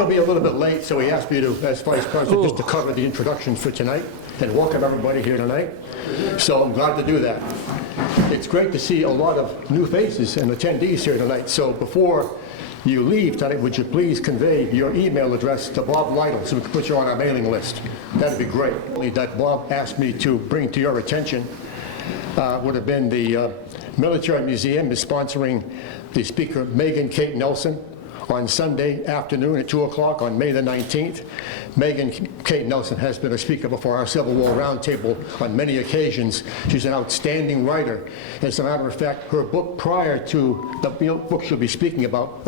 will be a little bit late, so he asked me to, as Vice President, just to cover the introductions for tonight and welcome everybody here tonight. So I'm glad to do that. It's great to see a lot of new faces and attendees here tonight. So before you leave tonight, would you please convey your email address to Bob Lytle so we can put you on our mailing list? That'd be great. That Bob asked me to bring to your attention would have been the Military Museum is sponsoring the speaker Megan Kate Nelson on Sunday afternoon at 2 o'clock on May the 19th. Megan Kate Nelson has been a speaker before our Civil War Roundtable on many occasions. She's an outstanding writer. As a matter of fact, her book prior to the book she'll be speaking about,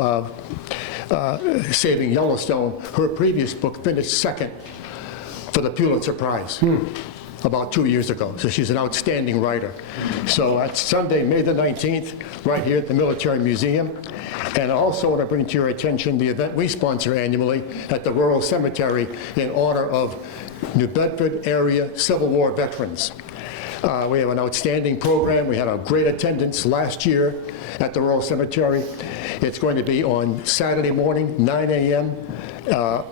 Saving Yellowstone, her previous book finished second for the Pulitzer Prize. About 2 years ago. So she's an outstanding writer. So that's Sunday, May the 19th, right here at the Military Museum. And I also want to bring to your attention the event we sponsor annually at the Rural Cemetery in honor of New Bedford area Civil War veterans. We have an outstanding program. We had a great attendance last year at the Rural Cemetery. It's going to be on Saturday morning, 9 a.m.,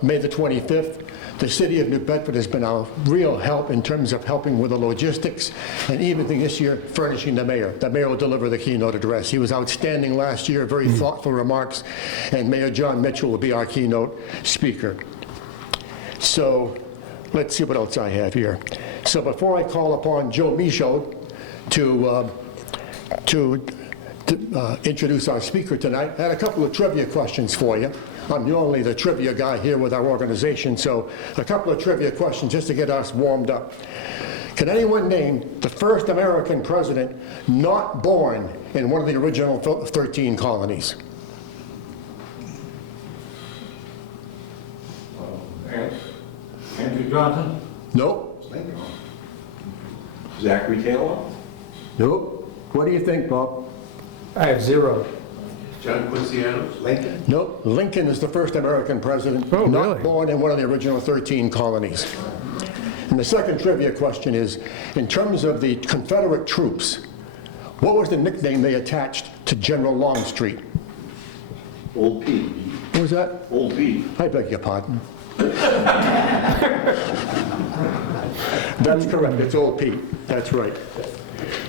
May the 25th. The city of New Bedford has been a real help in terms of helping with the logistics, and even this year furnishing the mayor. The mayor will deliver the keynote address. He was outstanding last year, very thoughtful remarks, and Mayor John Mitchell will be our keynote speaker. So let's see what else I have here. So before I call upon Joe Michaud to introduce our speaker tonight, I had a couple of trivia questions for you. I'm only the trivia guy here with our organization, so a couple of trivia questions just to get us warmed up. Can anyone name the first American president not born in one of the original 13 colonies? Andrew Johnson? Nope. Zachary Taylor? Nope. What do you think, Bob? I have 0. John Quincy Adams? Lincoln? Nope. Lincoln is the first American president Oh, not really? born in one of the original 13 colonies. And the second trivia question is, in terms of the Confederate troops, what was the nickname they attached to General Longstreet? Old Pete. What was that? Old Pete. I beg your pardon. That's correct. It's Old Pete. That's right.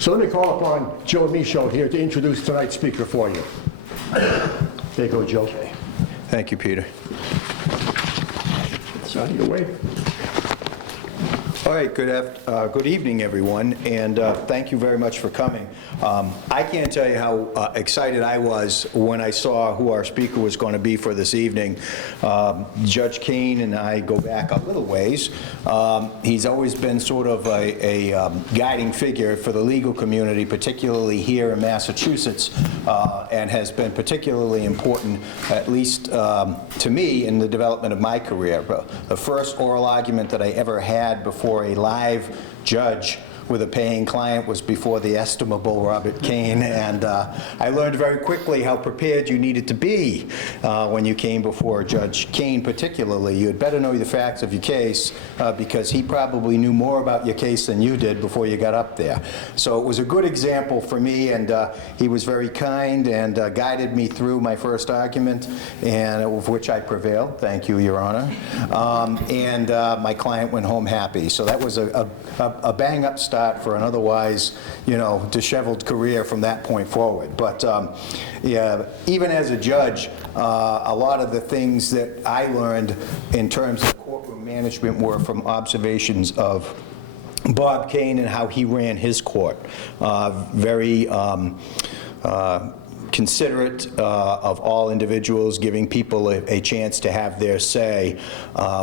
So let me call upon Joe Michaud here to introduce tonight's speaker for you. There you go, Joe. Thank you, Peter. It's out of your way. All right, good evening, everyone, and thank you very much for coming. I can't tell you how excited I was when I saw who our speaker was going to be for this evening. Judge Kane and I go back a little ways. He's always been sort of a guiding figure for the legal community, particularly here in Massachusetts, and has been particularly important, at least to me, in the development of my career. The first oral argument that I ever had before a live judge with a paying client was before the estimable Robert Kane, and I learned very quickly how prepared you needed to be when you came before Judge Kane particularly. You had better know the facts of your case because he probably knew more about your case than you did before you got up there. So it was a good example for me, and he was very kind and guided me through my first argument, and of which I prevailed. Thank you, Your Honor. And my client went home happy. So that was a bang-up start for an otherwise, disheveled career from that point forward. But yeah, even as a judge, a lot of the things that I learned in terms of courtroom management were from observations of Bob Kane and how he ran his court. Very considerate of all individuals, giving people a chance to have their say,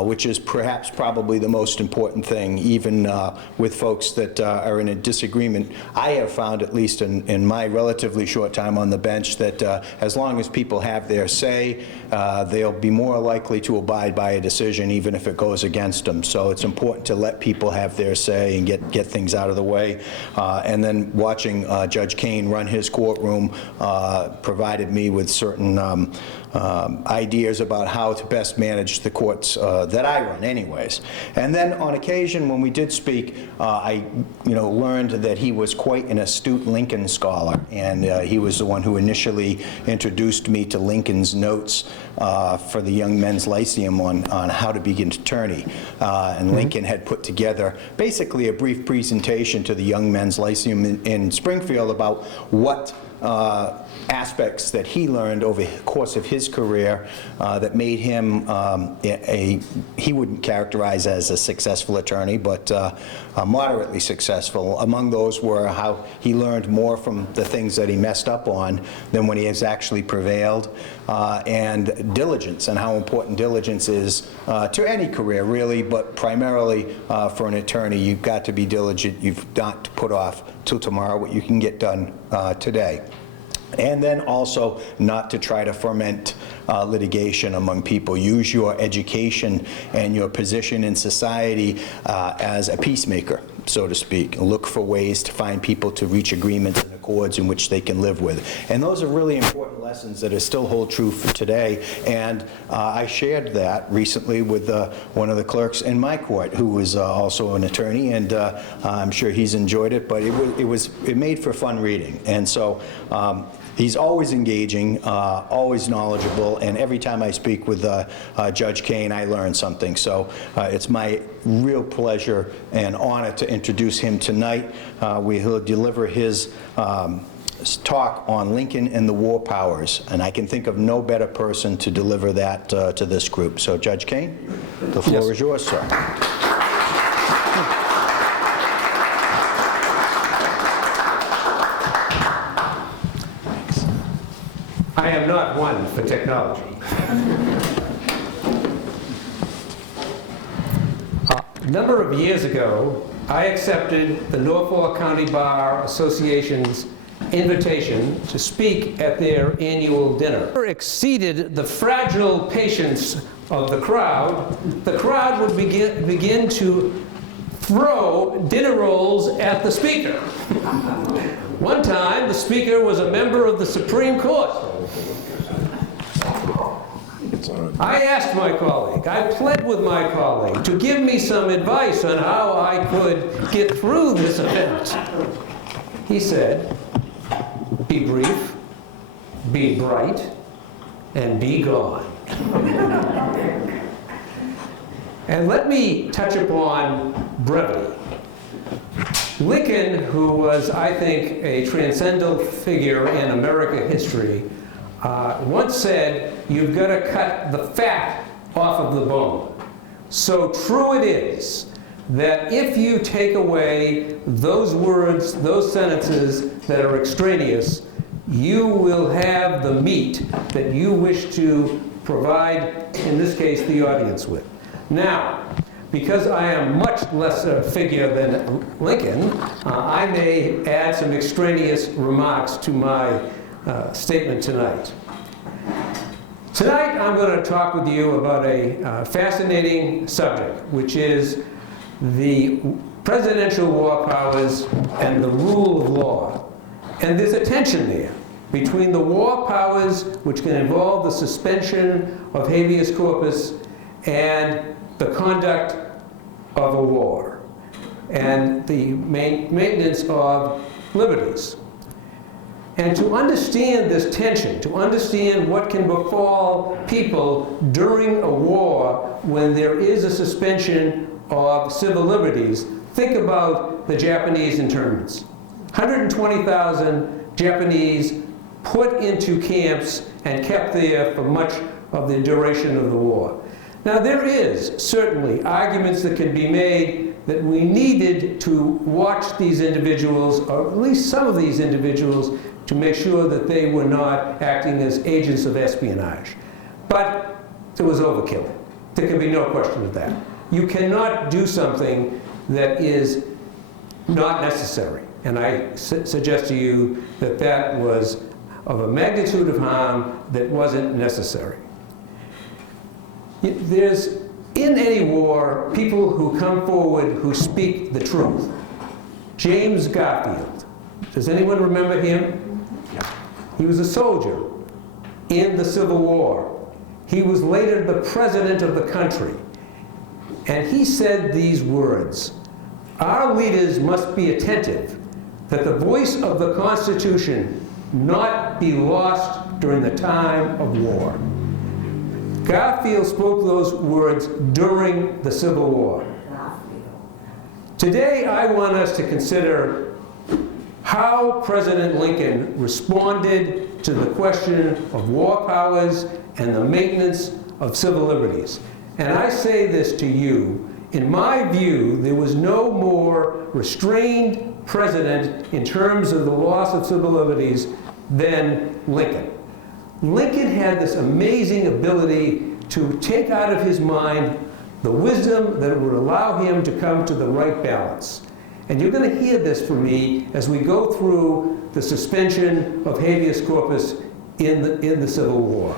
which is perhaps probably the most important thing, even with folks that are in a disagreement. I have found, at least in my relatively short time on the bench, that as long as people have their say, they'll be more likely to abide by a decision, even if it goes against them. So it's important to let people have their say and get things out of the way. And then watching Judge Kane run his courtroom, provided me with certain ideas about how to best manage the courts that I run anyways. And then on occasion when we did speak, I learned that he was quite an astute Lincoln scholar, and he was the one who initially introduced me to Lincoln's notes for the Young Men's Lyceum on how to be an attorney. And Lincoln had put together basically a brief presentation to the Young Men's Lyceum in Springfield about what aspects that he learned over the course of his career that made him he wouldn't characterize as a successful attorney, but moderately successful. Among those were how he learned more from the things that he messed up on than when he has actually prevailed, and diligence, and how important diligence is to any career really, but primarily for an attorney. You've got to be diligent. You've not to put off till tomorrow what you can get done today. And then also not to try to ferment litigation among people. Use your education and your position in society as a peacemaker, so to speak. Look for ways to find people to reach agreements and accords in which they can live with. And those are really important lessons that still hold true for today. And I shared that recently with one of the clerks in my court, who was also an attorney, and I'm sure he's enjoyed it, but it made for fun reading. And so he's always engaging, always knowledgeable, and every time I speak with Judge Kane, I learn something. So it's my real pleasure and honor to introduce him tonight. He'll deliver his talk on Lincoln and the War Powers, and I can think of no better person to deliver that to this group. So Judge Kane, the floor is yours, sir. I am not one for technology. A number of years ago, I accepted the Norfolk County Bar Association's invitation to speak at their annual dinner. Exceeded the fragile patience of the crowd would begin to throw dinner rolls at the speaker. One time, the speaker was a member of the Supreme Court. I asked my colleague, I pled with my colleague to give me some advice on how I could get through this event. He said, be brief, be bright, and be gone. And let me touch upon brevity. Lincoln, who was, I think, a transcendental figure in American history, once said, you've got to cut the fat off of the bone. So true it is that if you take away those words, those sentences that are extraneous, you will have the meat that you wish to provide, in this case, the audience with. Now, because I am much less a figure than Lincoln, I may add some extraneous remarks to my statement tonight. Tonight, I'm going to talk with you about a fascinating subject, which is the presidential war powers and the rule of law. And there's a tension there between the war powers, which can involve the suspension of habeas corpus, and the conduct of a war, and the maintenance of liberties. And to understand this tension, to understand what can befall people during a war when there is a suspension of civil liberties, think about the Japanese internments. 120,000 Japanese put into camps and kept there for much of the duration of the war. Now, there is certainly arguments that can be made that we needed to watch these individuals, or at least some of these individuals, to make sure that they were not acting as agents of espionage. But it was overkill. There can be no question of that. You cannot do something that is not necessary. And I suggest to you that that was of a magnitude of harm that wasn't necessary. There's, in any war, people who come forward who speak the truth. James Garfield. Does anyone remember him? He was a soldier in the Civil War. He was later the president of the country. And he said these words, "Our leaders must be attentive that the voice of the Constitution not be lost during the time of war." Garfield spoke those words during the Civil War. Today, I want us to consider how President Lincoln responded to the question of war powers and the maintenance of civil liberties. And I say this to you, in my view, there was no more restrained president in terms of the loss of civil liberties than Lincoln. Lincoln had this amazing ability to take out of his mind the wisdom that would allow him to come to the right balance. And you're going to hear this from me as we go through the suspension of habeas corpus in the Civil War.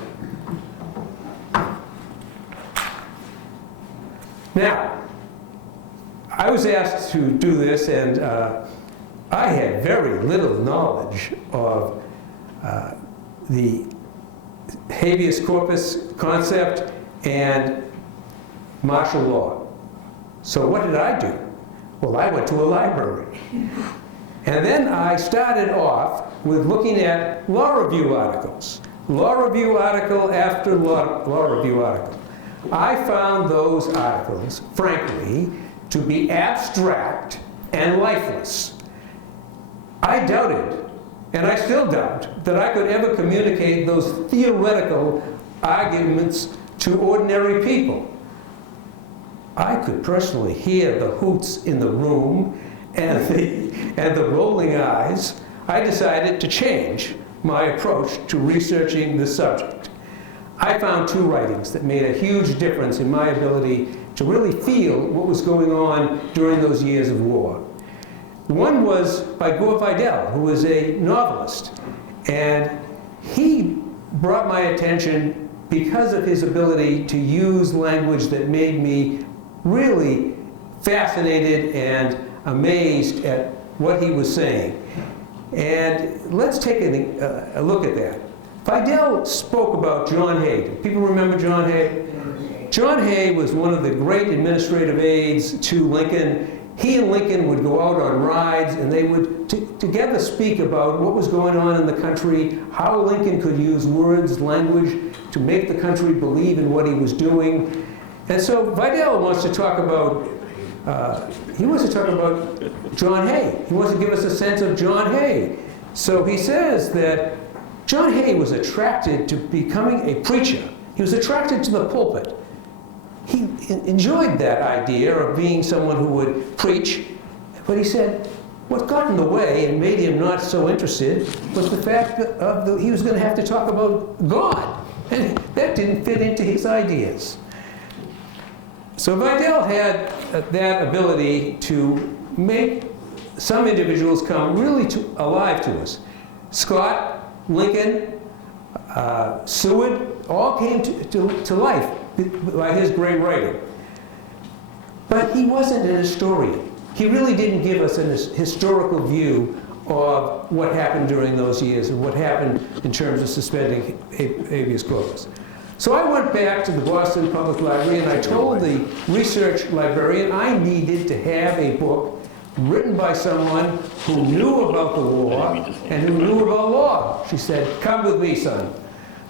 Now, I was asked to do this, and I had very little knowledge of the habeas corpus concept and martial law. So what did I do? Well, I went to a library. And then I started off with looking at law review articles. Law review article after law review article. I found those articles, frankly, to be abstract and lifeless. I doubted, and I still doubt, that I could ever communicate those theoretical arguments to ordinary people. I could personally hear the hoots in the room and the rolling eyes. I decided to change my approach to researching this subject. I found two writings that made a huge difference in my ability to really feel what was going on during those years of war. One was by Gore Vidal, who was a novelist, and he brought my attention because of his ability to use language that made me really fascinated and amazed at what he was saying. And let's take a look at that. Vidal spoke about John Hay. People remember John Hay? John Hay was one of the great administrative aides to Lincoln. He and Lincoln would go out on rides, and they would together speak about what was going on in the country, how Lincoln could use words, language, to make the country believe in what he was doing. And so Vidal wants to talk about, John Hay. He wants to give us a sense of John Hay. So he says that John Hay was attracted to becoming a preacher. He was attracted to the pulpit. He enjoyed that idea of being someone who would preach, but he said what got in the way and made him not so interested was the fact that he was going to have to talk about God, and that didn't fit into his ideas. So Vidal had that ability to make some individuals come really alive to us. Scott, Lincoln, Seward, all came to life by his great writing. But he wasn't an historian. He really didn't give us a historical view of what happened during those years and what happened in terms of suspending habeas corpus. So I went back to the Boston Public Library and I told the research librarian I needed to have a book written by someone who knew about the war and who knew about law. She said, "Come with me, son."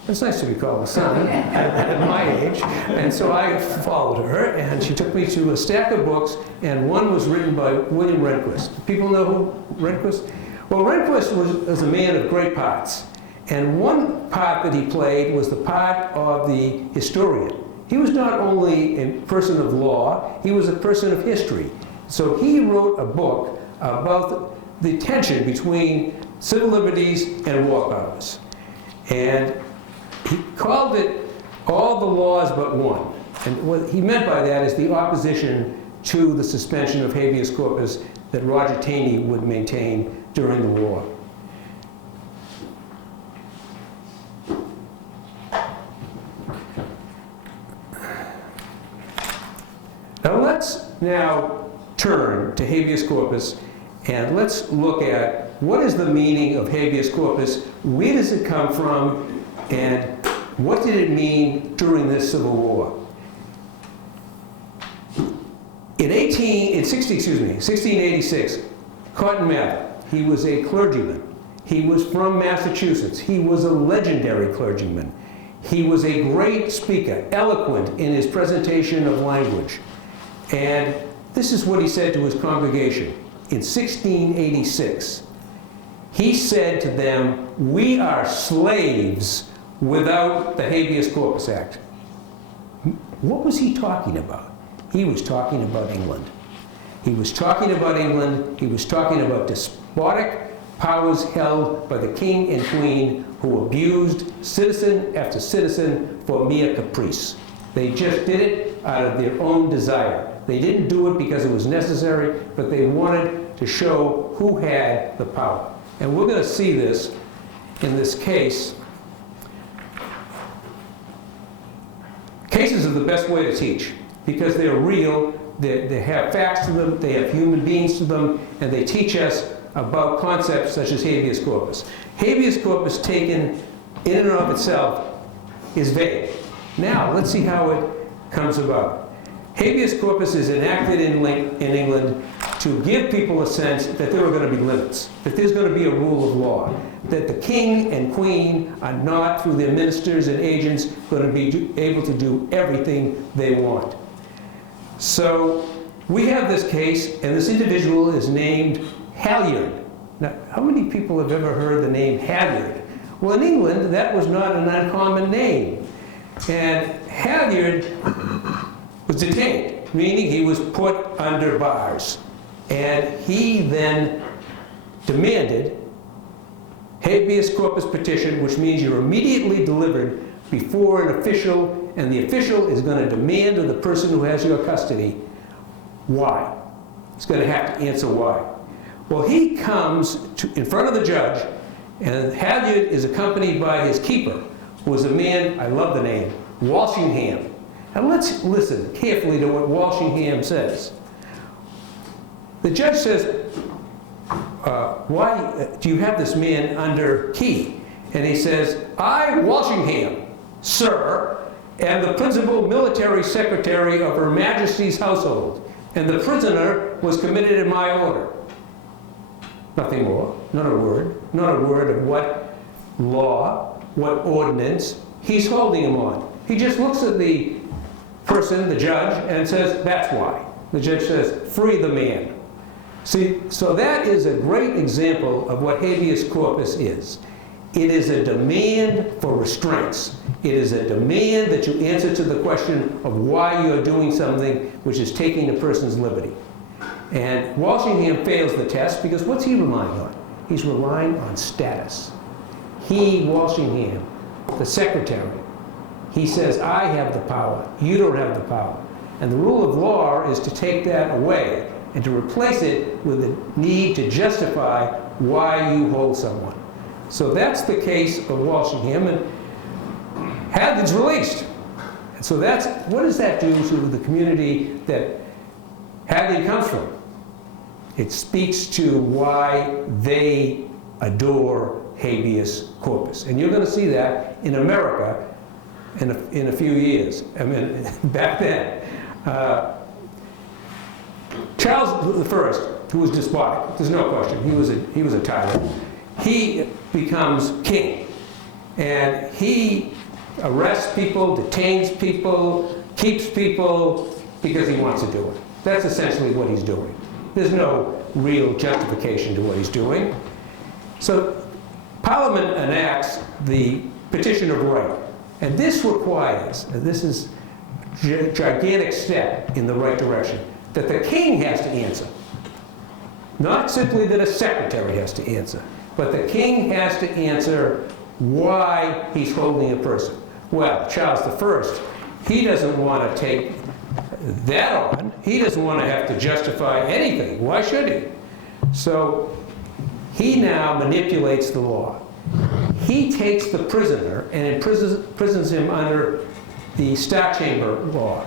It's nice to be called a son at my age. And so I followed her, and she took me to a stack of books, and one was written by William Rehnquist. People know who Rehnquist? Well, Rehnquist was a man of great parts. And one part that he played was the part of the historian. He was not only a person of law, he was a person of history. So he wrote a book about the tension between civil liberties and war powers. And he called it All the Laws But One. And what he meant by that is the opposition to the suspension of habeas corpus that Roger Taney would maintain during the war. Now let's turn to habeas corpus and let's look at what is the meaning of habeas corpus, where does it come from, and what did it mean during this Civil War? In 1686, Cotton Mather, he was a clergyman. He was from Massachusetts. He was a legendary clergyman. He was a great speaker, eloquent in his presentation of language. And this is what he said to his congregation in 1686. He said to them, "We are slaves without the Habeas Corpus Act." What was he talking about? He was talking about England. He was talking about England. He was talking about despotic powers held by the king and queen who abused citizen after citizen for mere caprice. They just did it out of their own desire. They didn't do it because it was necessary, but they wanted to show who had the power. And we're going to see this in this case. Cases are the best way to teach because they're real, they have facts to them, they have human beings to them, and they teach us about concepts such as habeas corpus. Habeas corpus taken in and of itself is vague. Now, let's see how it comes about. Habeas corpus is enacted in England to give people a sense that there are going to be limits, that there's going to be a rule of law, that the king and queen are not, through their ministers and agents, going to be able to do everything they want. So we have this case, and this individual is named Halyard. Now, how many people have ever heard the name Halyard? Well, in England, that was not an uncommon name. And Halyard was detained, meaning he was put under bars. And he then demanded habeas corpus petition, which means you're immediately delivered before an official, and the official is going to demand of the person who has your custody why. He's going to have to answer why. Well, he comes in front of the judge, and Halyard is accompanied by his keeper, who was a man, I love the name, Walshingham. And let's listen carefully to what Walshingham says. The judge says, why do you have this man under key? And he says, "I, Walshingham, sir, am the principal military secretary of Her Majesty's household, and the prisoner was committed in my order." Nothing more, not a word of what law, what ordinance he's holding him on. He just looks at the person, the judge, and says, "That's why." The judge says, "Free the man." See, so that is a great example of what habeas corpus is. It is a demand for restraints. It is a demand that you answer to the question of why you're doing something which is taking a person's liberty. And Walshingham fails the test because what's he relying on? He's relying on status. He, Walshingham, the secretary, he says, "I have the power, you don't have the power." And the rule of law is to take that away and to replace it with the need to justify why you hold someone. So that's the case of Walshingham, and Halyard's released. And so that's, what does that do to the community that Halyard comes from? It speaks to why they adore habeas corpus. And you're going to see that in America in a few years. I mean, back then. Charles I, who was despotic, there's no question, he was a tyrant. He becomes king, and he arrests people, detains people, keeps people because he wants to do it. That's essentially what he's doing. There's no real justification to what he's doing. So Parliament enacts the Petition of Right, and this requires, and this is a gigantic step in the right direction, that the king has to answer. Not simply that a secretary has to answer, but the king has to answer why he's holding a person. Well, Charles I, he doesn't want to take that on. He doesn't want to have to justify anything. Why should he? So he now manipulates the law. He takes the prisoner and imprisons him under the Star Chamber law.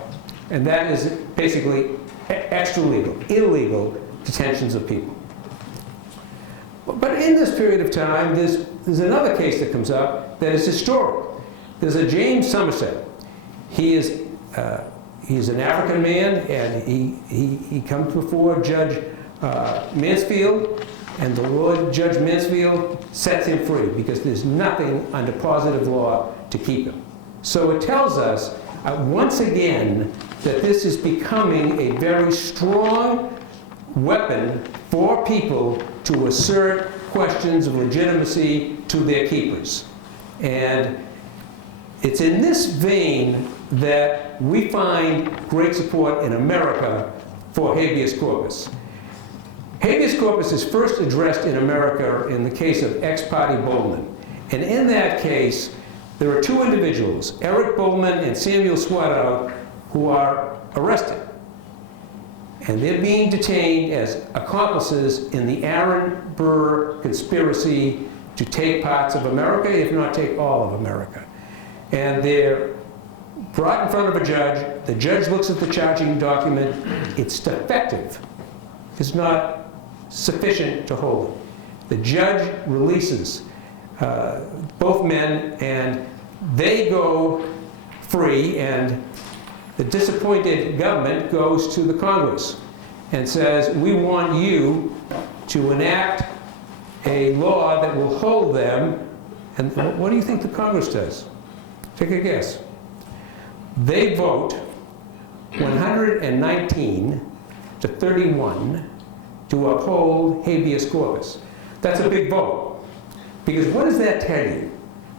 And that is basically extra-legal, illegal detentions of people. But in this period of time, there's another case that comes up that is historic. There's a James Somerset. He's an African man, and he comes before Judge Mansfield, and the Lord Judge Mansfield sets him free because there's nothing under positive law to keep him. So it tells us, once again, that this is becoming a very strong weapon for people to assert questions of legitimacy to their keepers. And it's in this vein that we find great support in America for habeas corpus. Habeas corpus is first addressed in America in the case of ex parte Bowman. And in that case, there are two individuals, Eric Bowman and Samuel Swadow, who are arrested. And they're being detained as accomplices in the Aaron Burr conspiracy to take parts of America, if not take all of America. And they're brought in front of a judge. The judge looks at the charging document. It's defective. It's not sufficient to hold it. The judge releases both men, and they go free, and the disappointed government goes to the Congress and says, we want you to enact a law that will hold them. And what do you think the Congress does? Take a guess. They vote 119 to 31 to uphold habeas corpus. That's a big vote. Because what does that tell you?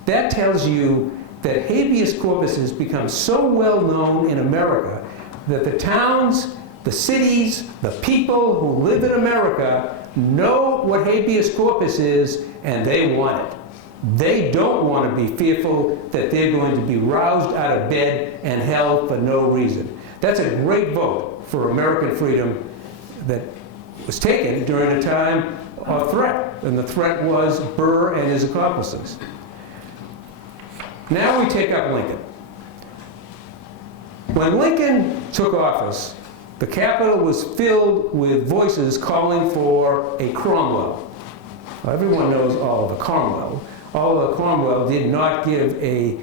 That tells you that habeas corpus has become so well known in America that the towns, the cities, the people who live in America know what habeas corpus is, and they want it. They don't want to be fearful that they're going to be roused out of bed and held for no reason. That's a great vote for American freedom that was taken during a time of threat, and the threat was Burr and his accomplices. Now we take up Lincoln. When Lincoln took office, the Capitol was filled with voices calling for a Cromwell. Well, everyone knows Oliver Cromwell. Oliver Cromwell did not give a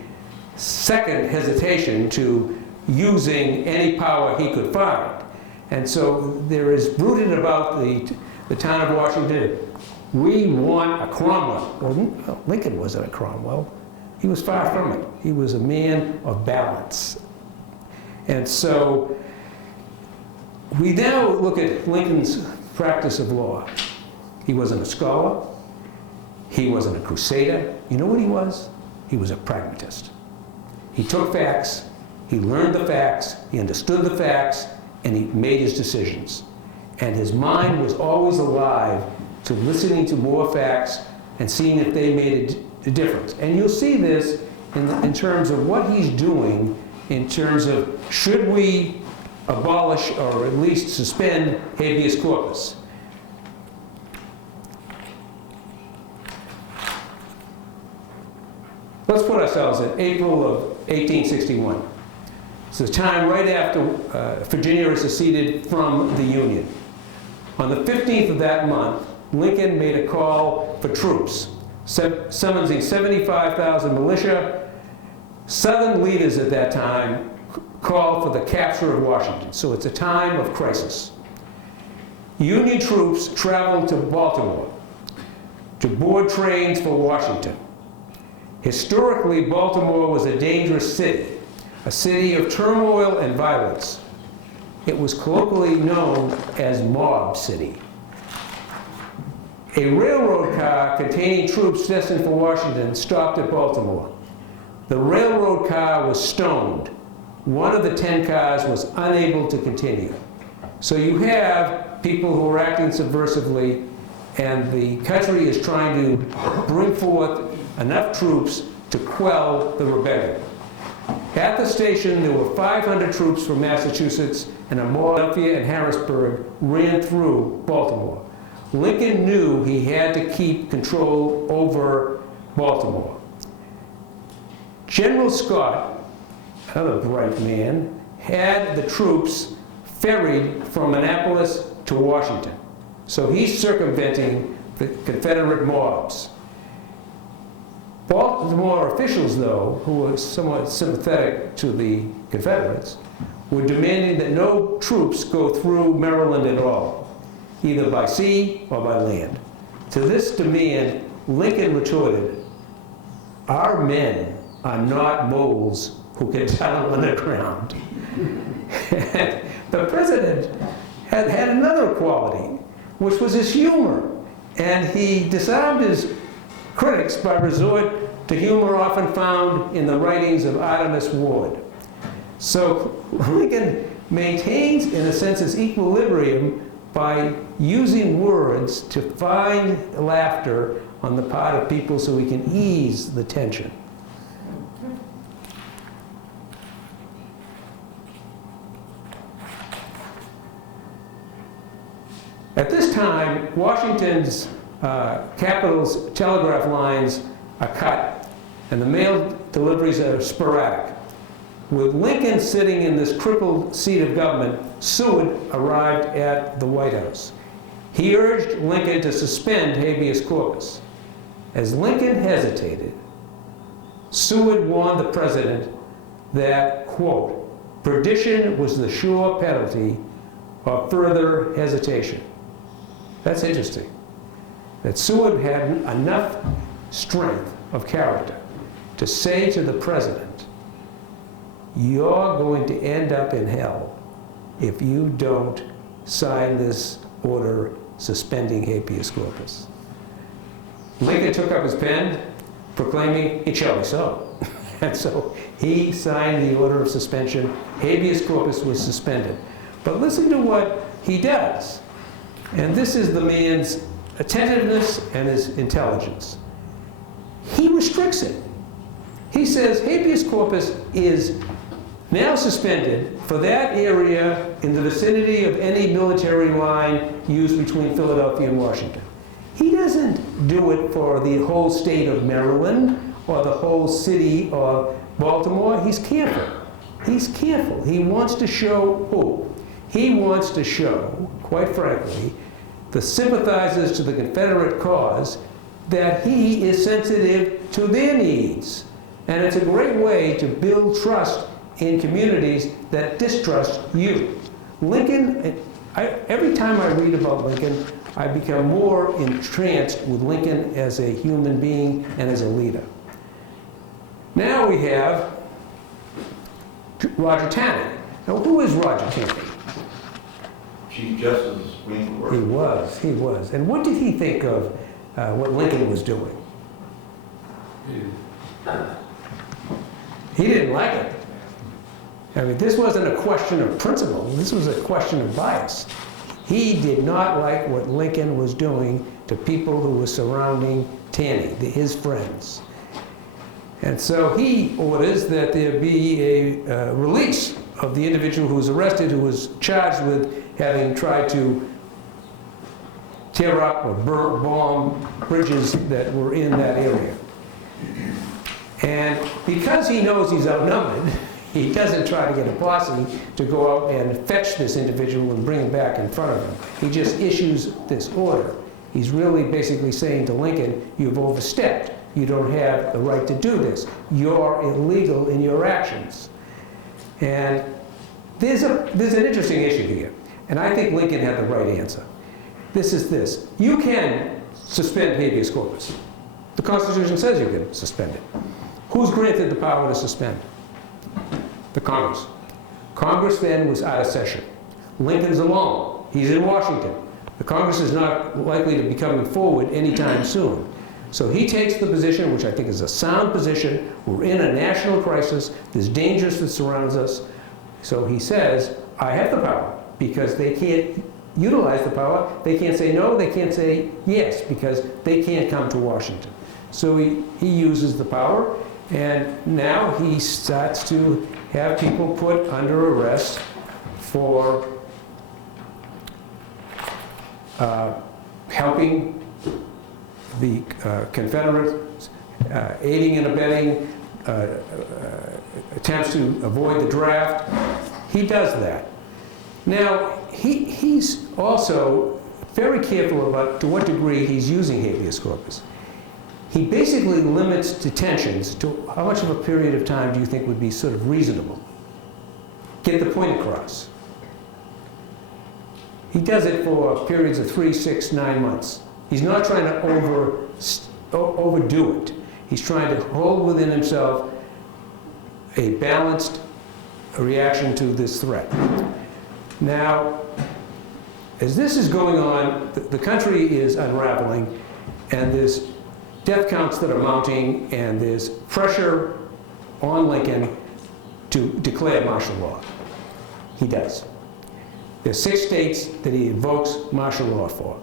second hesitation to using any power he could find. And so there is brooded about the town of Washington, we want a Cromwell. Well, Lincoln wasn't a Cromwell. He was far from it. He was a man of balance. And so we now look at Lincoln's practice of law. He wasn't a scholar. He wasn't a crusader. You know what he was? He was a pragmatist. He took facts, he learned the facts, he understood the facts, and he made his decisions. And his mind was always alive to listening to more facts and seeing if they made a difference. And you'll see this in terms of what he's doing, in terms of should we abolish or at least suspend habeas corpus. Let's put ourselves in April of 1861. It's the time right after Virginia is seceded from the Union. On the 15th of that month, Lincoln made a call for troops, summoning 75,000 militia. Southern leaders at that time called for the capture of Washington, so it's a time of crisis. Union troops traveled to Baltimore to board trains for Washington. Historically, Baltimore was a dangerous city, a city of turmoil and violence. It was colloquially known as Mob City. A railroad car containing troops destined for Washington stopped at Baltimore. The railroad car was stoned. One of the 10 cars was unable to continue. So you have people who are acting subversively, and the country is trying to bring forth enough troops to quell the rebellion. At the station, there were 500 troops from Massachusetts, and Philadelphia and Harrisburg ran through Baltimore. Lincoln knew he had to keep control over Baltimore. General Scott, another bright man, had the troops ferried from Annapolis to Washington. So he's circumventing the Confederate mobs. Baltimore officials, though, who were somewhat sympathetic to the Confederates, were demanding that no troops go through Maryland at all, either by sea or by land. To this demand, Lincoln retorted, "Our men are not moles who can tunnel underground." The president had another quality, which was his humor. And he disarmed his critics by resort to humor often found in the writings of Artemus Ward. So Lincoln maintains, in a sense, his equilibrium by using words to find laughter on the part of people so he can ease the tension. At this time, Washington's capital's telegraph lines are cut, and the mail deliveries are sporadic. With Lincoln sitting in this crippled seat of government, Seward arrived at the White House. He urged Lincoln to suspend habeas corpus. As Lincoln hesitated, Seward warned the president that, quote, "perdition was the sure penalty of further hesitation." That's interesting. That Seward had enough strength of character to say to the president, "You're going to end up in hell if you don't sign this order suspending habeas corpus." Lincoln took up his pen, proclaiming, "It shall be so." And so he signed the order of suspension. Habeas corpus was suspended. But listen to what he does. And this is the man's attentiveness and his intelligence. He restricts it. He says habeas corpus is now suspended for that area in the vicinity of any military line used between Philadelphia and Washington. He doesn't do it for the whole state of Maryland or the whole city of Baltimore. He's careful. He's careful. He wants to show who? He wants to show, quite frankly, the sympathizers to the Confederate cause that he is sensitive to their needs. And it's a great way to build trust in communities that distrust you. Lincoln, every time I read about Lincoln, I become more entranced with Lincoln as a human being and as a leader. Now we have Roger Taney. Now, who is Roger Taney? Chief Justice of the Supreme Court. He was. And what did he think of what Lincoln was doing? He didn't like it. I mean, this wasn't a question of principle. This was a question of bias. He did not like what Lincoln was doing to people who were surrounding Taney, his friends. And so he orders that there be a release of the individual who was arrested, who was charged with having tried to tear up or bomb bridges that were in that area. And because he knows he's outnumbered, he doesn't try to get a posse to go out and fetch this individual and bring him back in front of him. He just issues this order. He's really basically saying to Lincoln, "You've overstepped. You don't have the right to do this. You're illegal in your actions." And there's an interesting issue here. And I think Lincoln had the right answer. This is this. You can suspend habeas corpus. The Constitution says you can suspend it. Who's granted the power to suspend? The Congress. Congress then was out of session. Lincoln's alone. He's in Washington. The Congress is not likely to be coming forward anytime soon. So he takes the position, which I think is a sound position. We're in a national crisis. There's dangers that surrounds us. So he says, I have the power, because they can't utilize the power. They can't say no, they can't say yes, because they can't come to Washington. So he uses the power, and now he starts to have people put under arrest for helping the Confederates, aiding and abetting attempts to avoid the draft. He does that. Now, he's also very careful about to what degree he's using habeas corpus. He basically limits detentions to how much of a period of time do you think would be sort of reasonable? Get the point across. He does it for periods of 3, 6, 9 months. He's not trying to overdo it. He's trying to hold within himself a balanced reaction to this threat. Now, as this is going on, the country is unraveling, and there's death counts that are mounting, and there's pressure on Lincoln to declare martial law. He does. There's 6 states that he invokes martial law for.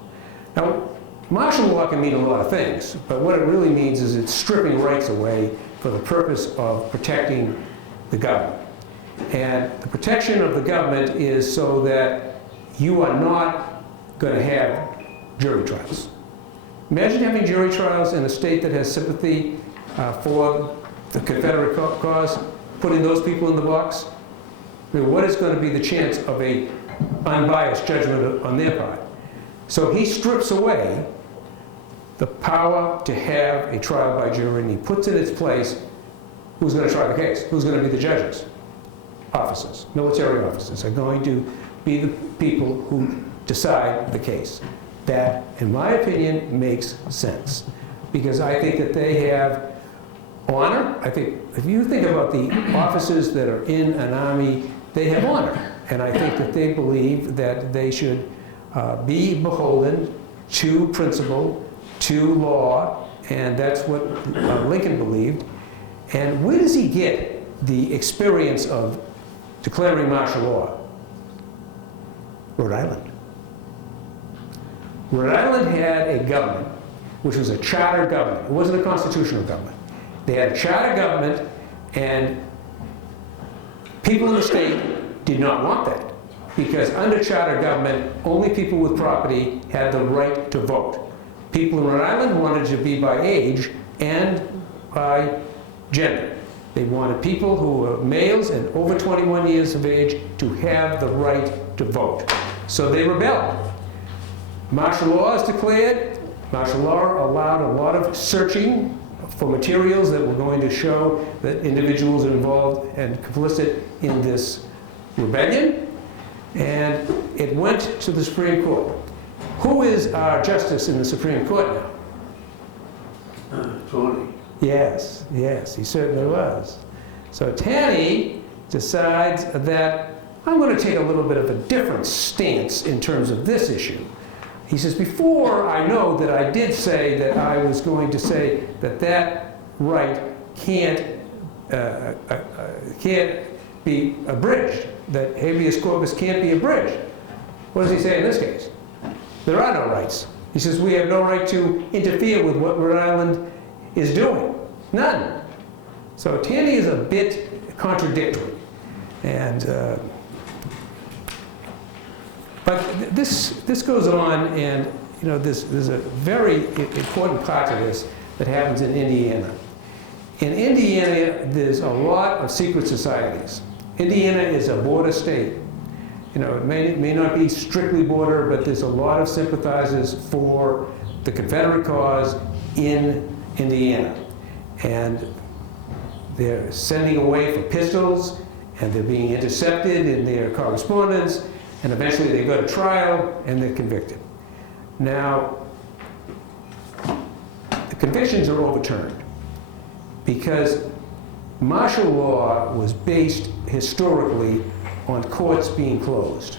Now, martial law can mean a lot of things, but what it really means is it's stripping rights away for the purpose of protecting the government. And the protection of the government is so that you are not going to have jury trials. Imagine having jury trials in a state that has sympathy for the Confederate cause, putting those people in the box. I mean, what is going to be the chance of a unbiased judgment on their part? So he strips away the power to have a trial by jury, and he puts in its place who's going to try the case, who's going to be the judges. Officers, military officers, are going to be the people who decide the case. That, in my opinion, makes sense, because I think that they have honor. I think, if you think about the officers that are in an army, they have honor. And I think that they believe that they should be beholden to principle, to law, and that's what Lincoln believed. And where does he get the experience of declaring martial law? Rhode Island. Rhode Island had a government which was a charter government. It wasn't a constitutional government. They had a charter government, and people in the state did not want that, because under charter government, only people with property had the right to vote. People in Rhode Island wanted to be by age and by gender. They wanted people who were males and over 21 years of age to have the right to vote. So they rebelled. Martial law is declared. Martial law allowed a lot of searching for materials that were going to show that individuals are involved and complicit in this rebellion. And it went to the Supreme Court. Who is our justice in the Supreme Court now? Tony. Yes, yes, he certainly was. So Taney decides that I'm going to take a little bit of a different stance in terms of this issue. He says, before I know that I did say that I was going to say that that right can't be abridged, that habeas corpus can't be abridged. What does he say in this case? There are no rights. He says we have no right to interfere with what Rhode Island is doing. None. So Taney is a bit contradictory. And but this goes on, and you know, there's a very important part to this that happens in Indiana. In Indiana, there's a lot of secret societies. Indiana is a border state. You know, it may not be strictly border, but there's a lot of sympathizers for the Confederate cause in Indiana. And they're sending away for pistols, and they're being intercepted in their correspondence, and eventually they go to trial and they're convicted. Now, the convictions are overturned because martial law was based historically on courts being closed.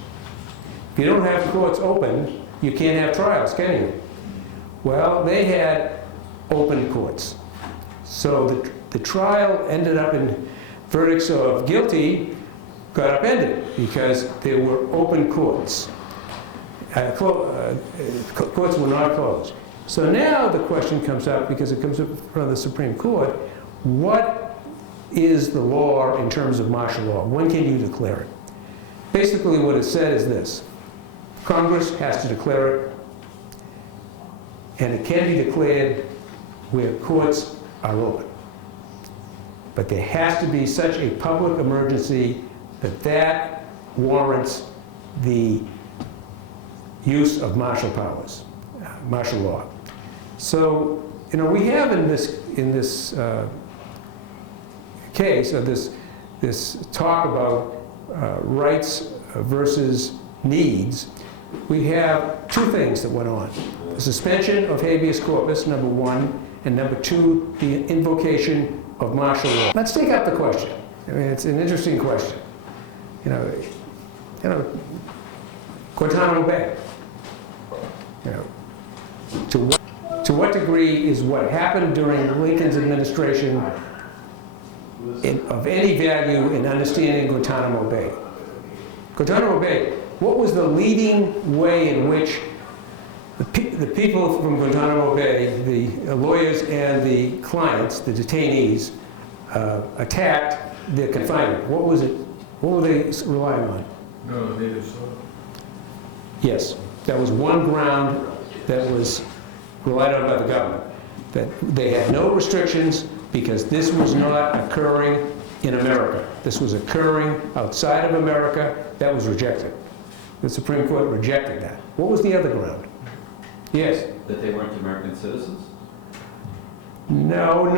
If you don't have courts open, you can't have trials, can you? Well, they had open courts. So the trial ended up in verdicts of guilty got upended because there were open courts. Courts were not closed. So now the question comes up, because it comes up from the Supreme Court, what is the law in terms of martial law? When can you declare it? Basically what it said is this: Congress has to declare it, and it can be declared where courts are open. But there has to be such a public emergency that warrants the use of martial powers, martial law. So, we have in this case, or this talk about rights versus needs, we have two things that went on. The suspension of habeas corpus, number one, and number two, the invocation of martial law. Let's take up the question. I mean, it's an interesting question. Guantanamo Bay. To what degree is what happened during Lincoln's administration of any value in understanding Guantanamo Bay? Guantanamo Bay, what was the leading way in which the people from Guantanamo Bay, the lawyers and the clients, the detainees, attacked the confinement? What was it? What were they relying on? No, they just Yes, that was one ground that was relied on by the government, that they had no restrictions because this was not occurring in America. This was occurring outside of America. That was rejected. The Supreme Court rejected that. What was the other ground? Yes? That they weren't American citizens? No,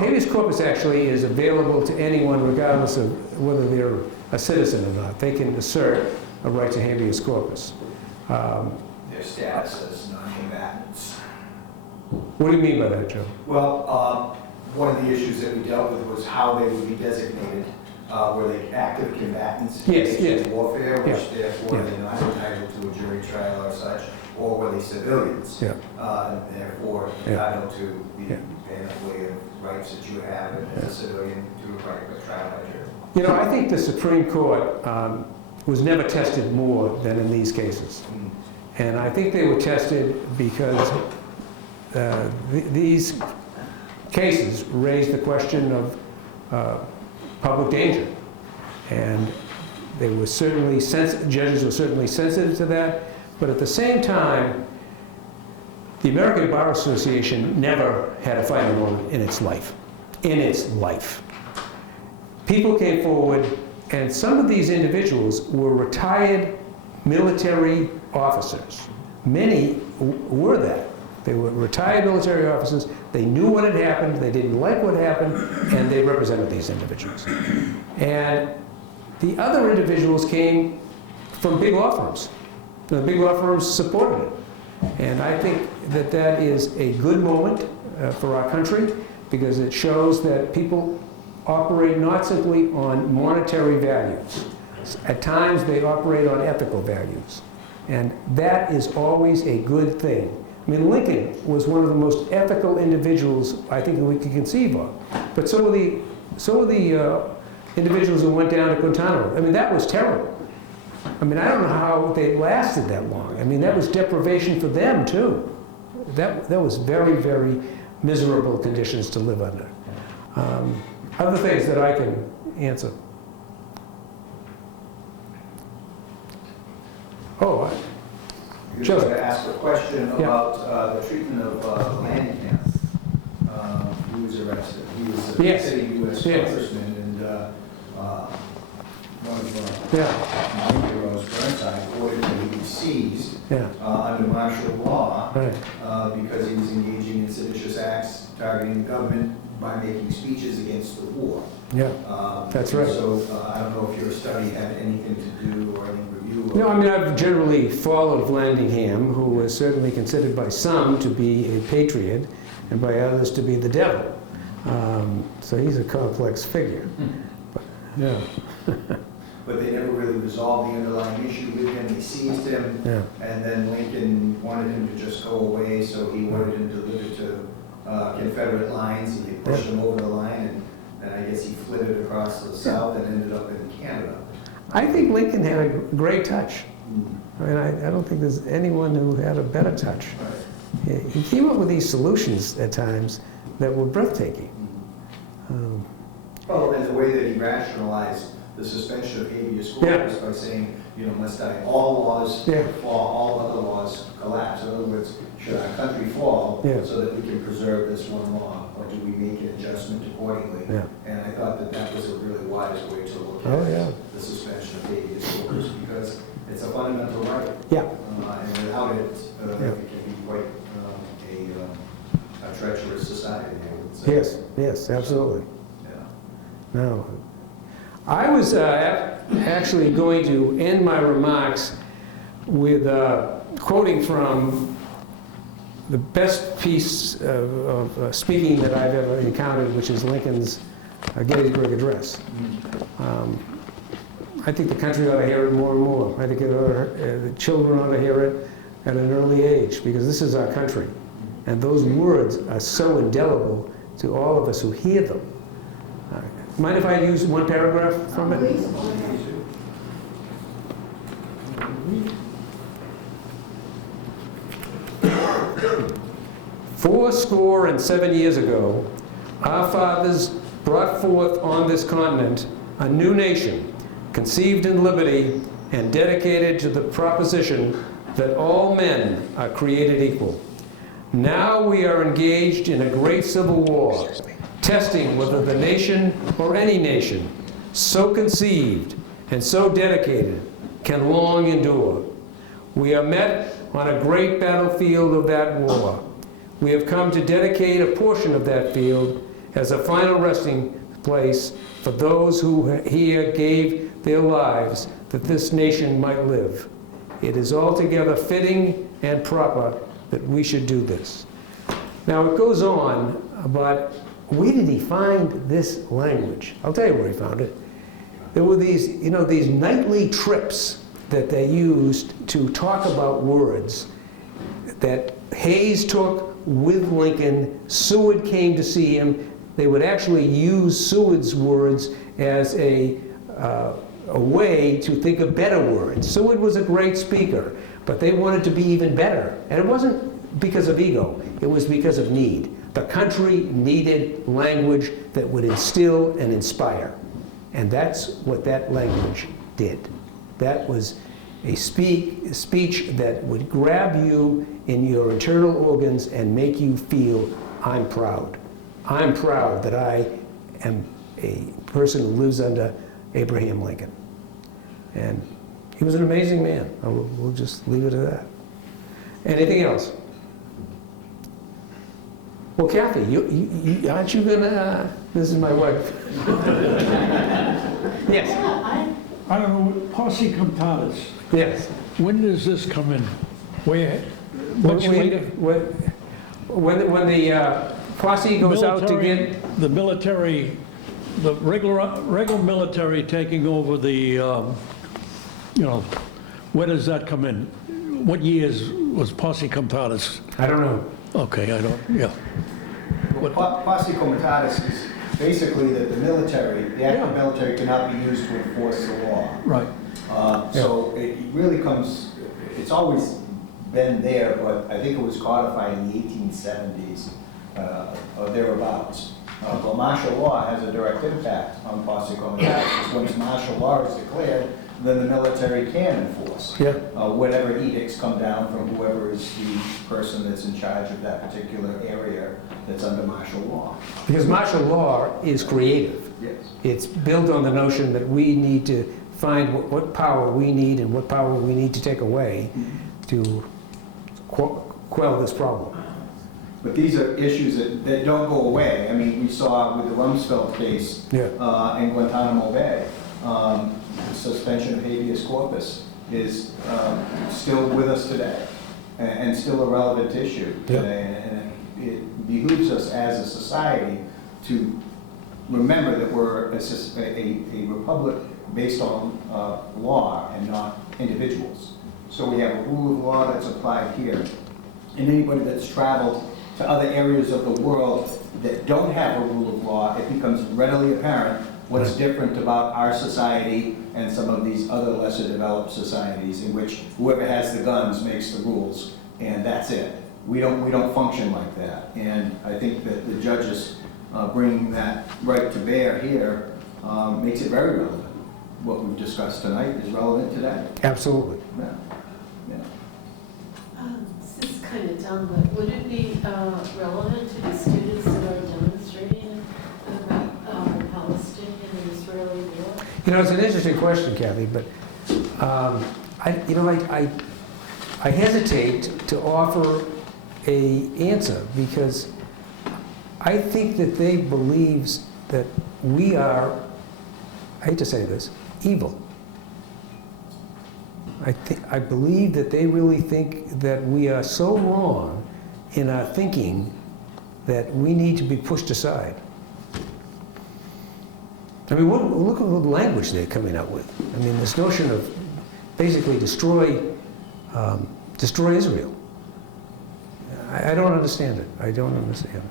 habeas corpus actually is available to anyone regardless of whether they're a citizen or not. They can assert a right to habeas corpus. Their status as non-combatants. What do you mean by that, Joe? Well, one of the issues that we dealt with was how they would be designated. Were they active combatants Yes, engaged in yes. warfare, which Yeah. therefore Yeah. they're not entitled to a jury trial or such, or were they civilians? Yeah. And therefore Yeah. entitled to the Yeah. panoply of rights that you have as a civilian to a right to a trial by jury. I think the Supreme Court was never tested more than in these cases. And I think they were tested because these cases raised the question of public danger. And they were certainly judges were certainly sensitive to that. But at the same time, the American Bar Association never had a final moment in its life. In its life. People came forward, and some of these individuals were retired military officers. Many were that. They were retired military officers. They knew what had happened. They didn't like what happened, and they represented these individuals. And the other individuals came from big law firms. The big law firms supported it. And I think that that is a good moment for our country because it shows that people operate not simply on monetary values. At times they operate on ethical values. And that is always a good thing. I mean, Lincoln was one of the most ethical individuals I think that we could conceive of. But so were the individuals who went down to Guantanamo. I mean, that was terrible. I mean, I don't know how they lasted that long. I mean, that was deprivation for them, too. That was very, very miserable conditions to live under. Other things that I can answer. Oh, You're Sure. going to ask a question Yeah. about the treatment of Lanningham, who was arrested. He was a Yes. sitting U.S. Yes. congressman, and one of yeah, my heroes, Burnside, ordered that he be seized yeah, under martial law right. because he was engaging in seditious acts targeting the government by making speeches against the war. Yeah, that's right. So I don't know if your study had anything to do or any review of... No, I mean, I've generally followed Landingham, who was certainly considered by some to be a patriot and by others to be the devil. So he's a complex figure. But, yeah. But they never really resolved the underlying issue with him. They seized him, Yeah. and then Lincoln wanted him to just go away, so he ordered him delivered to Confederate lines, and they pushed him over the line, and I guess he flitted across the South and ended up in Canada. I think Lincoln had a great touch. I mean, I don't think there's anyone who had a better touch. He came up with these solutions at times that were breathtaking. Well, and the way that he rationalized the suspension of habeas corpus by saying, must all laws fall, all other laws collapse. In other words, should our country fall so that we can preserve this one law, or do we make an adjustment accordingly? Yeah. And I thought that that was a really wise way to look at Oh, yeah. the suspension of habeas corpus because it's a fundamental right. Yeah. And without it, Yeah. it can be quite a treacherous society, I would say. Yes, yes, absolutely. Yeah. No. I was actually going to end my remarks with quoting from the best piece of speaking that I've ever encountered, which is Lincoln's Gettysburg Address. I think the country ought to hear it more and more. I think the children ought to hear it at an early age, because this is our country. And those words are so indelible to all of us who hear them. Mind if I use one paragraph from it? Please. "Fourscore and 7 years ago, our fathers brought forth on this continent a new nation, conceived in liberty and dedicated to the proposition that all men are created equal. Now we are engaged in a great civil war, testing whether the nation or any nation, so conceived and so dedicated, can long endure. We are met on a great battlefield of that war. We have come to dedicate a portion of that field as a final resting place for those who here gave their lives that this nation might live. It is altogether fitting and proper that we should do this." Now it goes on, but where did he find this language? I'll tell you where he found it. There were these, these nightly trips that they used to talk about words that Hayes took with Lincoln. Seward came to see him. They would actually use Seward's words as a way to think of better words. Seward was a great speaker, but they wanted to be even better. And it wasn't because of ego, it was because of need. The country needed language that would instill and inspire. And that's what that language did. That was a speech that would grab you in your internal organs and make you feel, I'm proud. I'm proud that I am a person who lives under Abraham Lincoln. And he was an amazing man. We'll just leave it at that. Anything else? Well, Kathy, aren't you gonna, this is my wife. Yes, I don't know, posse comitatus, yes. when does this come in? Where, much later? When the posse goes out to get, The military, the regular military taking over the, where does that come in? What years was posse comitatus? I don't know. Okay, I don't, yeah. Posse comitatus is basically that the military, the active military cannot be used to enforce the law. Right. So it really comes, it's always been there, but I think it was codified in the 1870s or thereabouts. But martial law has a direct impact on posse comitatus, because once martial law is declared, then the military can enforce whatever edicts come down from whoever is the person that's in charge of that particular area that's under martial law. Because martial law is creative. Yes. It's built on the notion that we need to find what power we need and what power we need to take away to quell this problem. But these are issues that don't go away. I mean, we saw with the Rumsfeld case in Guantanamo Bay, suspension of habeas corpus is still with us today and still a relevant issue today. And it behooves us as a society to remember that we're a republic based on law and not individuals. So we have a rule of law that's applied here. And anybody that's traveled to other areas of the world that don't have a rule of law, it becomes readily apparent what's different about our society and some of these other lesser developed societies in which whoever has the guns makes the rules, and that's it. We don't function like that. And I think that the judges bringing that right to bear here makes it very relevant. What we've discussed tonight is relevant today. Absolutely. Yeah. This is kind of dumb, but would it be relevant to the students that are demonstrating about the Palestinian and Israeli war? You know, it's an interesting question, Kathy, but I hesitate to offer a answer because I think that they believes that we are, I hate to say this, evil. I believe that they really think that we are so wrong in our thinking that we need to be pushed aside. I mean, look at the language they're coming up with. I mean, this notion of basically destroy Israel. I don't understand it. I don't understand it.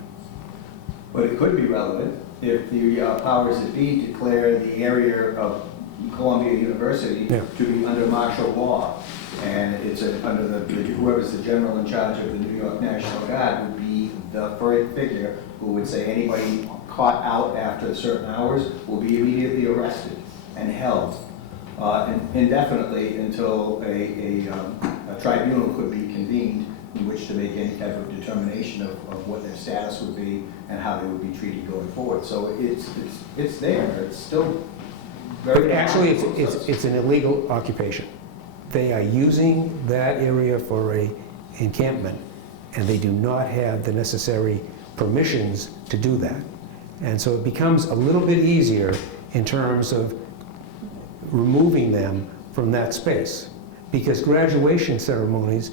But it could be relevant if the powers that be declare the area of Columbia University Yeah. to be under martial law. And it's under whoever's the general in charge of the New York National Guard would be the figure who would say anybody caught out after certain hours will be immediately arrested and held indefinitely until a tribunal could be convened in which to make any type of determination of what their status would be and how they would be treated going forward. So it's there. It's still very. But actually, it's an illegal occupation. They are using that area for a encampment, and they do not have the necessary permissions to do that. And so it becomes a little bit easier in terms of removing them from that space, because graduation ceremonies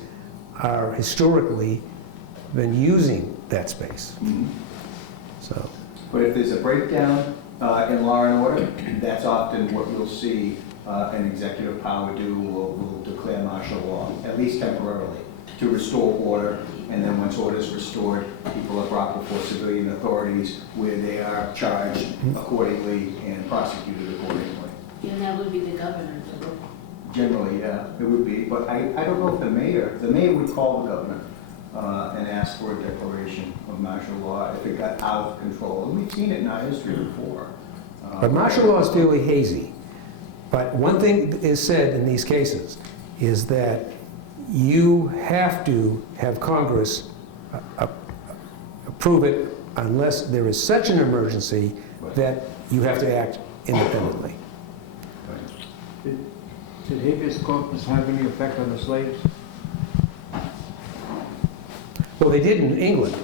are historically been using that space. Mhm. So, But if there's a breakdown in law and order, that's often what you'll see an executive power do, will declare martial law, at least temporarily, to restore order. And then once order is restored, people are brought before civilian authorities where they are charged accordingly and prosecuted accordingly. And that would be the governor. Generally, yeah, it would be, but I don't know if the mayor would call the governor and ask for a declaration of martial law if it got out of control. And we've seen it in our history before. but martial law is fairly hazy. But one thing is said in these cases is that you have to have Congress approve it unless there is such an emergency that you have to act independently. Did habeas corpus have any effect on the slaves? Well, they did in England,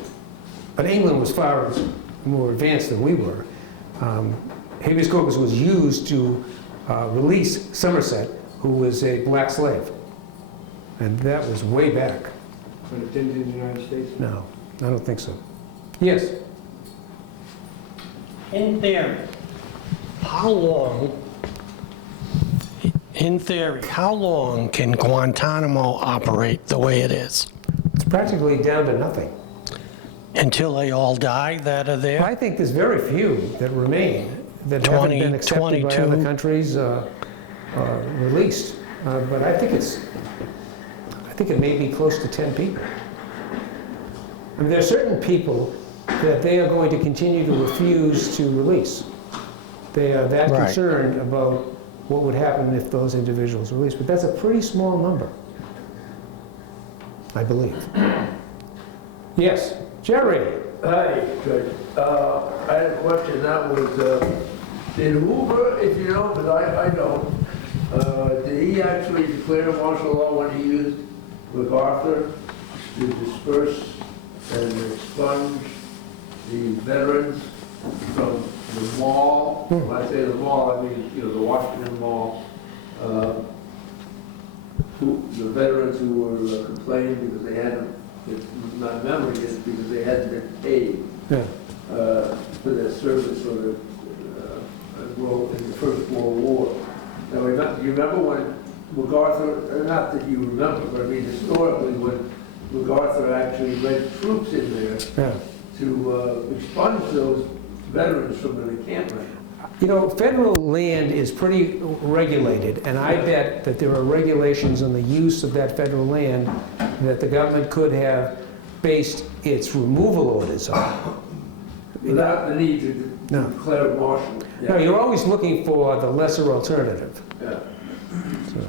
but England was far more advanced than we were. Habeas corpus was used to release Somerset, who was a black slave. And that was way back. But it didn't in the United States? No, I don't think so. Yes? In theory, how long can Guantanamo operate the way it is? It's practically down to nothing. Until they all die that are there? I think there's very few that remain that haven't been accepted by 22. other countries, released. But I think it may be close to 10 people. I mean, there are certain people that they are going to continue to refuse to release. They are that Right. concerned about what would happen if those individuals released. But that's a pretty small number, I believe. Yes, Jerry? Hi, Judge. I had a question that was, did Hoover, if you know, because I don't, did he actually declare martial law when he used MacArthur to disperse and expunge the veterans from the mall? When I say the mall, I mean, the Washington Mall. The veterans who were complaining because they hadn't, my memory is because they hadn't been paid Yeah. for their service for the in the First World War. Now, do you remember when MacArthur, not that you remember, but I mean historically, when MacArthur actually led troops in there Yeah. to expunge those veterans from the encampment? You know, federal land is pretty regulated, and I bet that there are regulations on the use of that federal land that the government could have based its removal orders on. Without the need to No. declare martial. No, you're always looking for the lesser alternative. Yeah. So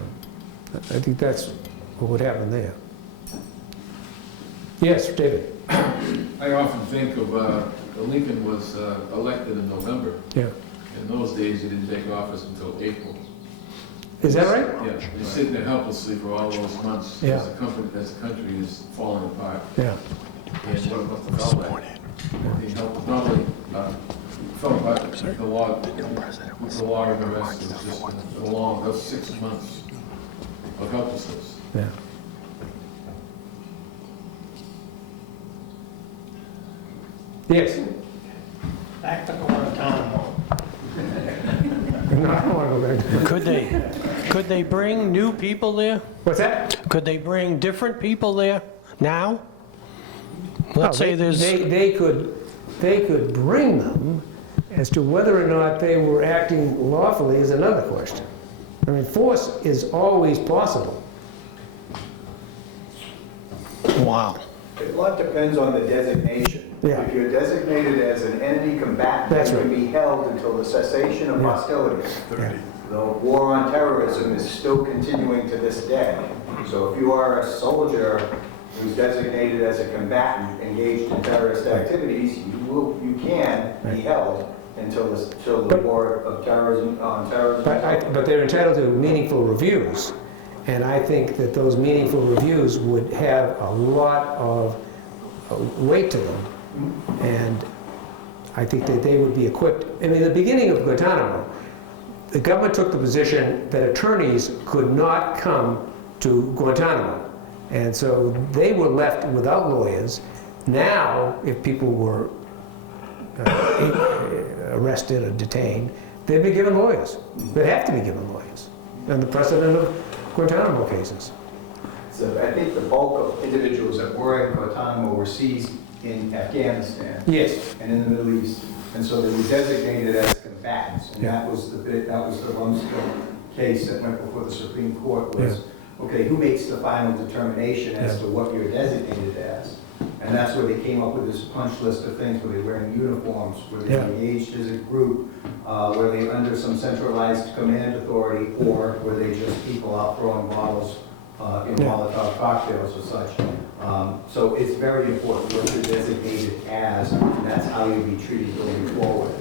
I think that's what would happen there. Yes, David? I often think of, Lincoln was elected in November, Yeah. and in those days, you didn't take office until April. Is that right? Yeah, you're sitting there helplessly for all those months Yeah. as the country is falling apart. Yeah. And what about the fellow? He helped not only fell apart, the law, with the law and the rest, it was just a long, those 6 months of helplessness. Yeah. Yes? Back to Guantanamo. No, I don't want to go back. Could they bring new people there? What's that? Could they bring different people there now? Let's No, say there's, they could bring them. As to whether or not they were acting lawfully is another question. I mean, force is always possible. wow. A lot depends on the designation. Yeah. If you're designated as an enemy combatant, That's you right. can be held until the cessation of Yeah. hostilities. Yeah. The war on terrorism is still continuing to this day. So if you are a soldier who's designated as a combatant engaged in terrorist activities, you can be held until the war of terrorism on terrorism. But they're entitled to meaningful reviews. And I think that those meaningful reviews would have a lot of weight to them. And I think that they would be equipped. I mean, in the beginning of Guantanamo, the government took the position that attorneys could not come to Guantanamo. And so they were left without lawyers. Now, if people were arrested or detained, they'd be given lawyers. They'd have to be given lawyers. And the precedent of Guantanamo cases. So I think the bulk of individuals that were in Guantanamo were seized in Afghanistan. Yes. And in the Middle East. And so they were designated as combatants. And that was the Rumsfeld case that went before the Supreme Court was, okay, who makes the final determination as to what you're designated as? And that's where they came up with this punch list of things, where they're wearing uniforms, where they're engaged as a group, where they're under some centralized command authority, or where they just people out throwing bottles in Molotov cocktails or such. So it's very important what you're designated as, and that's how you'll be treated going forward.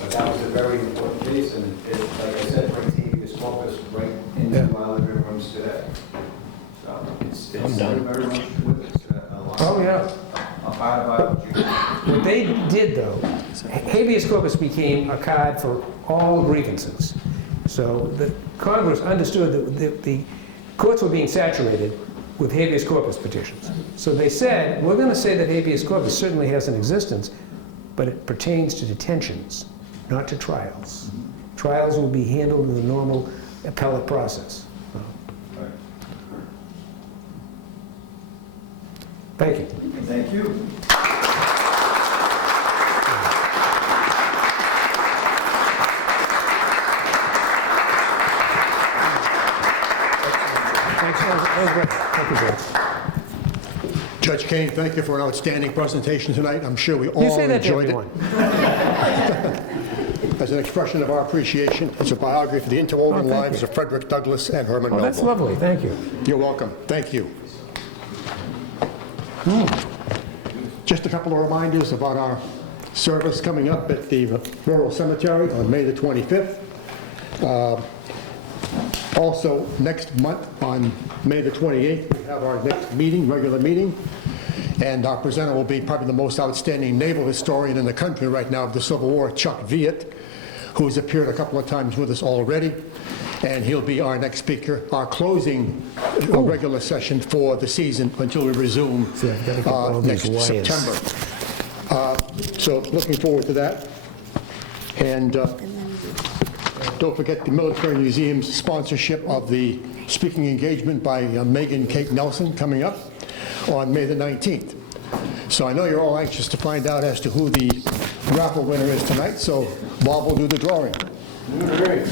But that was a very important case, and it, like I said, brings habeas corpus right into our living rooms today. So it's very much with it. A part of our What they did, though, habeas corpus became a card for all grievances. So the Congress understood that the courts were being saturated with habeas corpus petitions. So they said, we're going to say that habeas corpus certainly has an existence, but it pertains to detentions, not to trials. Trials will be handled in the normal appellate process. Thank you. Thank you. Thank you, George. Judge Kane, thank you for an outstanding presentation tonight. I'm sure we all You say that to enjoyed it. everyone. As an expression of our appreciation, it's a biography of the interwoven thank lives you. of Frederick Douglass and Herman Oh, Melville. that's lovely. Thank you. You're welcome. Thank you. Just a couple of reminders about our service coming up at the Rural Cemetery on May the 25th. Also, next month on May the 28th, we have our next meeting, regular meeting, and our presenter will be probably the most outstanding naval historian in the country right now of the Civil War, Chuck Viet, who has appeared a couple of times with us already, and he'll be our next speaker, our closing regular session for the season until we resume next September. So looking forward to that. And don't forget the Military Museum's sponsorship of the speaking engagement by Megan Kate Nelson coming up on May the 19th. So I know you're all anxious to find out as to who the raffle winner is tonight, so Bob will do the drawing. All right.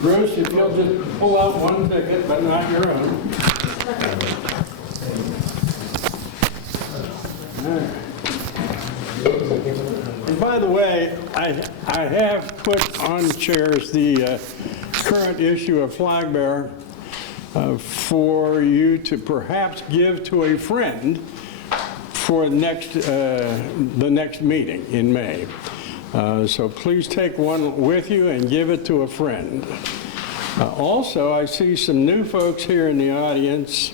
Bruce, if you'll just pull out one ticket, but not your own. And by the way, I have put on chairs the current issue of Flag Bearer for you to perhaps give to a friend for the next meeting in May. So please take one with you and give it to a friend. Also, I see some new folks here in the audience.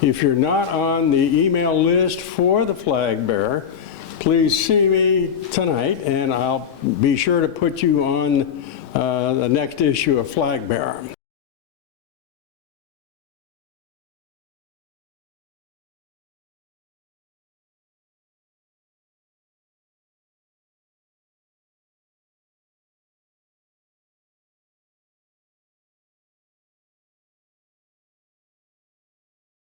If you're not on the email list for the flag bearer, please see me tonight, and I'll be sure to put you on the next issue of Flag Bearer.